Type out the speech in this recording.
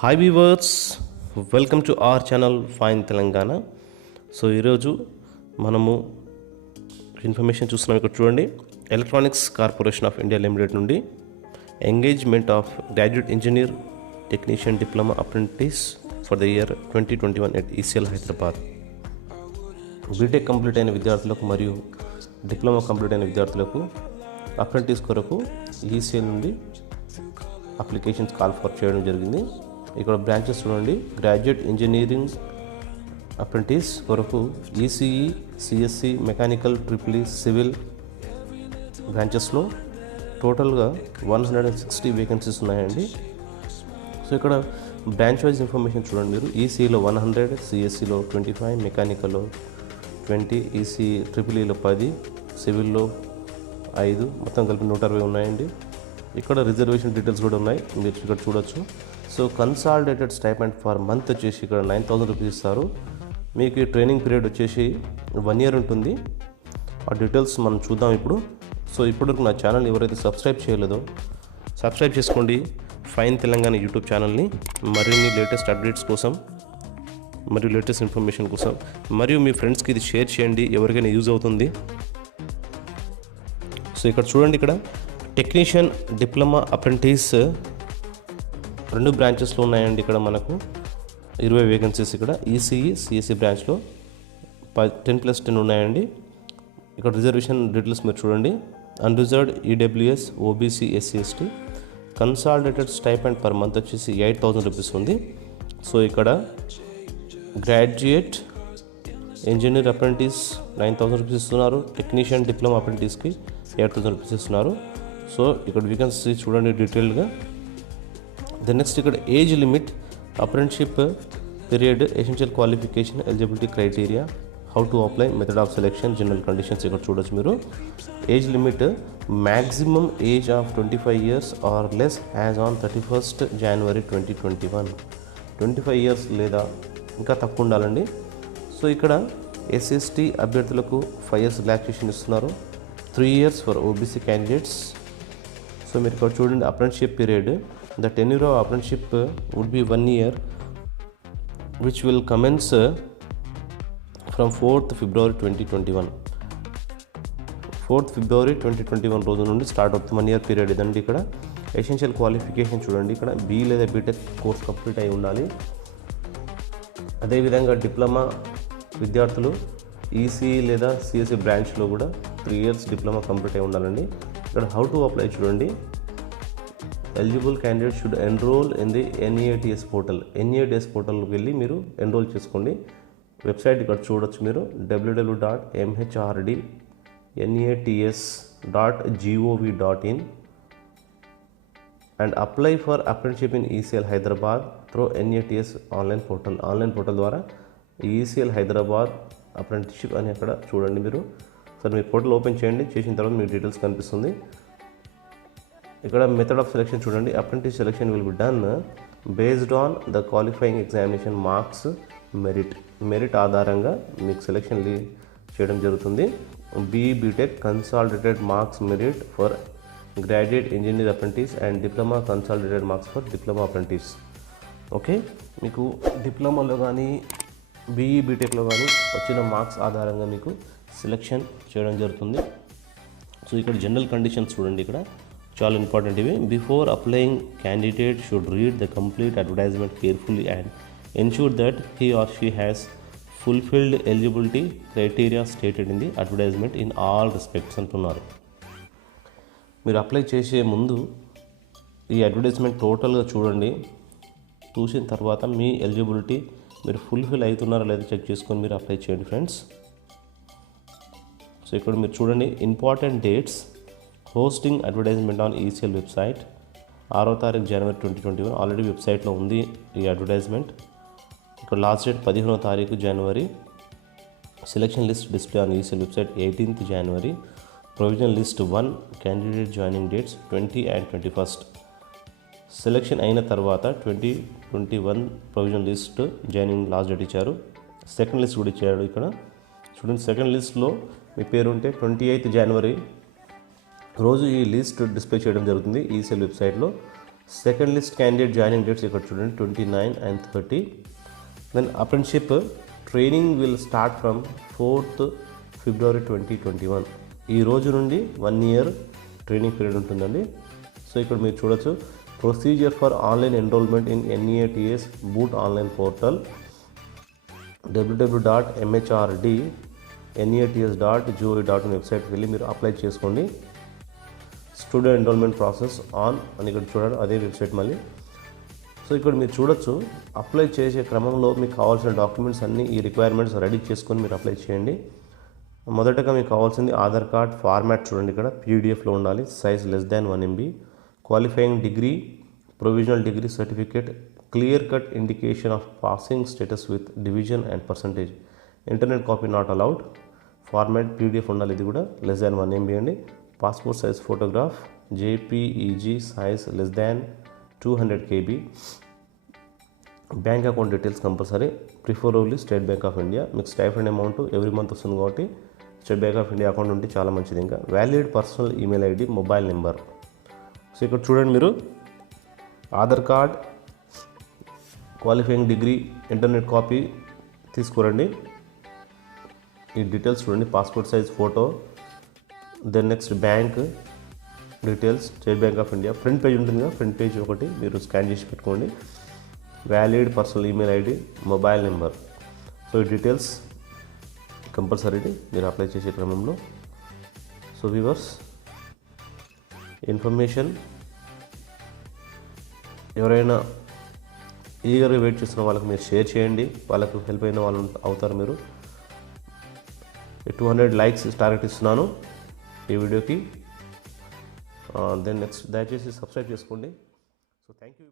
Hi viewers, welcome to our channel fine Telangana. So ఈరోజు మనము information చూస్తున్నాం. ఇక్కడ చూడండి, electronics corporation of India limited నుండి engagement of graduate engineer technician diploma apprentice for the year 2021 at ECIL Hyderabad. BTech complete అయిన విద్యార్థులకు మరియు diploma complete అయిన విద్యార్థులకు అప్రెంటిస్ కొరకు ఈసీఎల్ నుండి అప్లికేషన్స్ కాల్ ఫర్ చేయడం జరిగింది. ఇక్కడ బ్రాంచెస్ చూడండి, గ్రాడ్యుయేట్ ఇంజనీరింగ్ అప్రెంటిస్ కొరకు ECE, CSC, mechanical, triple civil బ్రాంచెస్లో టోటల్గా 160 వేకెన్సీస్ ఉన్నాయండి. సో ఇక్కడ బ్రాంచ్ వైజ్ ఇన్ఫర్మేషన్ చూడండి మీరు. ఈసీఈలో 100, సిఎస్సిలో 25, మెకానికల్లో 20, ఈసీ ట్రిపుల్ఈలో 10, సివిల్లో 5, మొత్తం కలిపి 160 ఉన్నాయండి. ఇక్కడ రిజర్వేషన్ డీటెయిల్స్ కూడా ఉన్నాయి, మీరు ఇక్కడ చూడొచ్చు. So consolidated stipend for month వచ్చేసి ఇక్కడ 9,000 రూపీస్ ఇస్తారు. మీకు ట్రైనింగ్ పీరియడ్ వచ్చేసి 1 year ఉంటుంది. ఆ డీటెయిల్స్ మనం చూద్దాం ఇప్పుడు. సో ఇప్పటివరకు నా ఛానల్ ఎవరైతే సబ్స్క్రైబ్ చేయలేదో సబ్స్క్రైబ్ చేసుకోండి, ఫైన్ తెలంగాణ యూట్యూబ్ ఛానల్ని. మరిన్ని లేటెస్ట్ అప్డేట్స్ కోసం మరియు లేటెస్ట్ ఇన్ఫర్మేషన్ కోసం మరియు మీ ఫ్రెండ్స్కి ఇది షేర్ చేయండి, ఎవరికైనా యూజ్ అవుతుంది. సో ఇక్కడ చూడండి, ఇక్కడ టెక్నీషియన్ డిప్లొమా అప్రెంటిస్ 2 బ్రాంచెస్లో ఉన్నాయండి. ఇక్కడ మనకు 20 వేకెన్సీస్ ఇక్కడ ఈసీఈ, సిఎస్సి బ్రాంచ్లో 10+10 ఉన్నాయండి. ఇక్కడ రిజర్వేషన్ డీటెయిల్స్ మీరు చూడండి. Unreserved, EWS, OBC, SC, ST. Consolidated stipend per month వచ్చేసి 8,000 రూపీస్ ఉంది. సో ఇక్కడ గ్రాడ్యుయేట్ ఇంజనీర్ అప్రెంటిస్ 9,000 రూపీస్ ఇస్తున్నారు. టెక్నీషియన్ డిప్లొమా అప్రెంటిస్కి 8,000 రూపీస్ ఇస్తున్నారు. సో ఇక్కడ వేకెన్సీ చూడండి డీటెయిల్గా. ద నెక్స్ట్ ఇక్కడ age limit, apprenticeship period, essential qualification, eligibility criteria, how to apply, method of selection, general conditions ఇక్కడ చూడొచ్చు మీరు. Age limit maximum age of 25 years or less as on 31st January 2021. 25 years లేదా ఇంకా తక్కువ ఉండాలండి. So ఇక్కడ SST అభ్యర్థులకు 5 years relaxation ఇస్తున్నారు. 3 years for OBC candidates. So మీరు ఇక్కడ చూడండి, apprenticeship period, the tenure of apprenticeship would be 1 year which will commence from 4th February 2021. 4th February 2021 రోజు నుండి స్టార్ట్ అవుతుంది. 1 year పీరియడ్ ఇదండి. ఇక్కడ ఎసెన్షియల్ క్వాలిఫికేషన్ చూడండి, ఇక్కడ బీ లేదా బీటెక్ కోర్స్ కంప్లీట్ అయి ఉండాలి. అదేవిధంగా డిప్లొమా విద్యార్థులు ఈసీ లేదా సిఎస్సి బ్రాంచ్లో కూడా 3 years డిప్లొమా కంప్లీట్ అయి ఉండాలండి. ఇక్కడ హౌ టు అప్లై చూడండి. Eligible candidate should enroll in the NATS portal. NATS పోర్టల్కి వెళ్ళి మీరు ఎన్రోల్ చేసుకోండి. వెబ్సైట్ ఇక్కడ చూడొచ్చు మీరు, www.mhrd.nats.gov.in and apply for apprenticeship in ECIL Hyderabad through NATS online portal. Online portal ద్వారా ఈసీఎల్ హైదరాబాద్ అప్రెంటిషిప్ అని అక్కడ చూడండి మీరు. సరే, మీ పోర్టల్ ఓపెన్ చేయండి. చేసిన తర్వాత మీకు డీటెయిల్స్ కనిపిస్తుంది. ఇక్కడ మెథడ్ ఆఫ్ సెలెక్షన్ చూడండి. Apprentice selection will be done based on the qualifying examination marks, merit ఆధారంగా మీకు సెలెక్షన్ చేయడం జరుగుతుంది. B Tech consolidated marks merit for graduate engineer apprentice and diploma consolidated marks for diploma apprentice. Okay, మీకు డిప్లొమాలో కానీ బీటెక్లో కానీ వచ్చిన మార్క్స్ ఆధారంగా మీకు సెలెక్షన్ చేయడం జరుగుతుంది. సో ఇక్కడ జనరల్ కండిషన్స్ చూడండి, ఇక్కడ చాలా ఇంపార్టెంట్ ఇవి. Before applying candidate should read the complete advertisement carefully and ensure that he or she has fulfilled eligibility criteria stated in the advertisement in all respects అంటున్నారు. మీరు apply చేసే ముందు ఈ అడ్వర్టైజ్మెంట్ టోటల్గా చూడండి. చూసిన తర్వాత మీ ఎలిజిబిలిటీ మీరు ఫుల్ఫిల్ అవుతున్నారా లేదా చెక్ చేసుకొని మీరు అప్లై చేయండి ఫ్రెండ్స్. సో ఇక్కడ మీరు చూడండి, important dates, hosting advertisement on ECL website 6వ తారీఖు January 2021. ఆల్రెడీ వెబ్సైట్లో ఉంది ఈ అడ్వర్టైజ్మెంట్. ఇక్కడ లాస్ట్ డేట్ 15వ తారీఖు January. Selection list display on ECL website 18th January. Provisional list 1, candidate joining dates 20 and 21st. Selection అయిన తర్వాత 2021 provisional list joining last date ఇచ్చారు. సెకండ్ లిస్ట్ కూడా ఇచ్చాడు. ఇక్కడ చూడండి, సెకండ్ లిస్ట్లో మీ పేరు ఉంటే 28th January రోజు ఈ లిస్ట్ డిస్ప్లే చేయడం జరుగుతుంది ఈసీఎల్ వెబ్సైట్లో. Second list candidate joining dates ఇక్కడ చూడండి 29 and 30. Then apprenticeship training will start from 4th February 2021. ఈ రోజు నుండి 1 year ట్రైనింగ్ పీరియడ్ ఉంటుందండి. సో ఇక్కడ మీరు చూడొచ్చు procedure for online enrollment in NEATS boot online portal www.mhrd.neats.gov.in వెబ్సైట్కి వెళ్ళి మీరు అప్లై చేసుకోండి. స్టూడెంట్ ఎన్రోల్మెంట్ ప్రాసెస్ ఆన్ అని ఇక్కడ చూడండి, అదే వెబ్సైట్ మళ్ళీ. సో ఇక్కడ మీరు చూడొచ్చు అప్లై చేసే క్రమంలో మీకు కావాల్సిన డాక్యుమెంట్స్ అన్నీ ఈ రిక్వైర్మెంట్స్ రెడీ చేసుకొని మీరు అప్లై చేయండి. మొదటగా మీకు కావాల్సింది ఆధార్ కార్డ్ ఫార్మాట్ చూడండి, ఇక్కడ PDFలో ఉండాలి, size <1 MB, qualifying degree, provisional degree certificate, clear cut indication of passing status with division and percentage, internet copy not allowed, format PDF ఉండాలి, ఇది కూడా <1 MB అండి. Passport size photograph JPEG size <200 KB, bank account details compulsory, preferably state Bank of India. మీకు stipend amount every month వస్తుంది కాబట్టి state Bank of India account ఉంటే చాలా మంచిది. ఇంకా valid personal email ID, mobile number. So ఇక్కడ చూడండి మీరు Aadhaar card, qualifying degree, internet copy తీసుకురండి. ఈ డీటెయిల్స్ చూడండి, passport size photo, then next bank details, State Bank of India. Front page ఉంటుంది కదా, ఫ్రంట్ పేజ్ ఒకటి మీరు స్కాన్ చేసి పెట్టుకోండి. Valid personal email ID, mobile number. So ఈ డీటెయిల్స్ కంపల్సరీ మీరు అప్లై చేసే క్రమంలో. సో వ్యూవర్స్, ఇన్ఫర్మేషన్ ఎవరైనా ఈగర్గా వెయిట్ చేస్తున్న వాళ్ళకి మీరు షేర్ చేయండి, వాళ్ళకు హెల్ప్ అయిన వాళ్ళు అవుతారు. మీరు 200 likes టార్గెట్ ఇస్తున్నాను ఈ వీడియోకి. దెన్ నెక్స్ట్ దయచేసి సబ్స్క్రైబ్ చేసుకోండి. So thank you.